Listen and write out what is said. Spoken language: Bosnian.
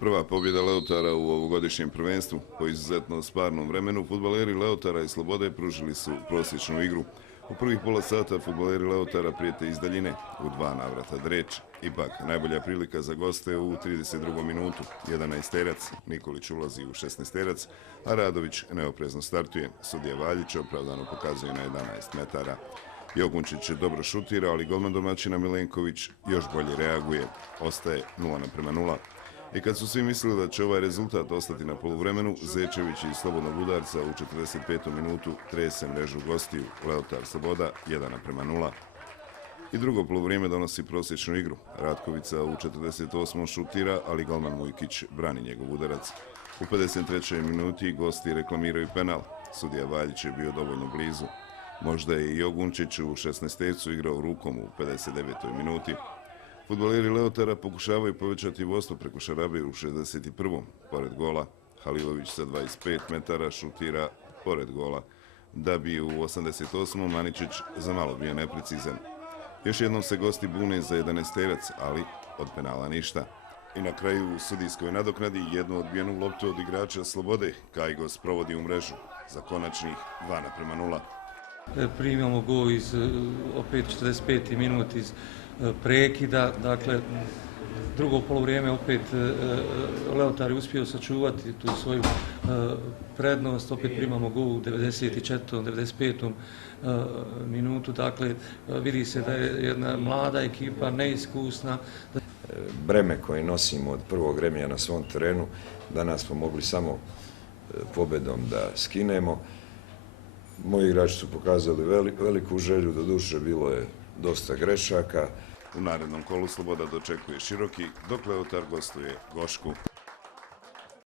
Prva pobjeda Leotara u ovogodišnjem prvenstvu. Po izuzetno sparnom vremenu, fudbaleri Leotara i Slobode pružili su prosječnu igru. U prvih pola sata fudbaleri Leotara prijete iz daljine, u 2 navrata dreč. Ipak, najbolja prilika za goste u 32. minutu. 11-terac, Nikolić ulazi u 16-terac, a Radović neoprezno startuje. Sudija Valjić opravdano pokazuje na 11 metara. Jogunčić dobro šutira, ali golman domaćina Milenković još bolje reaguje. Ostaje 0:0. I kad su svi mislili da će ovaj rezultat ostati na poluvremenu, Zečević iz slobodnog udarca u 45. minutu trese mrežu gostiju. Leotar Sloboda 1:0. I drugo poluvrijeme donosi prosječnu igru. Ratkovica u 48. šutira, ali golman Mujkić brani njegov udarac. U 53. minuti gosti reklamiraju penal. Sudija Valjić je bio dovoljno blizu. Možda je i Jogunčić u 16. igrao rukom u 59. minuti. Fudbaleri Leotara pokušavaju povećati vodstvo preko Šarabe u 61. Pored gola, Halilović sa 25 metara šutira pored gola, da bi u 88. Maničić za malo bio neprecizan. Još jednom se gosti bune za 11-terac, ali od penala ništa. I na kraju u sudijskoj nadoknadi jednu odbijenu loptu od igrača Slobode Kajgos provodi u mrežu za konačnih 2:0. Primamo gol iz opet 45. minut iz prekida, dakle drugo poluvrijeme opet Leotar je uspio sačuvati tu svoju prednost, opet primamo gol u 94. 95. minutu, dakle vidi se da je jedna mlada ekipa, neiskusna. Breme koje nosimo od prvog remija na svom terenu, danas smo mogli samo pobedom da skinemo. Moji igrači su pokazali veliku želju, doduše bilo je dosta grešaka. U narednom kolu Sloboda dočekuje Široki, dok Leotar gostuje Gošku.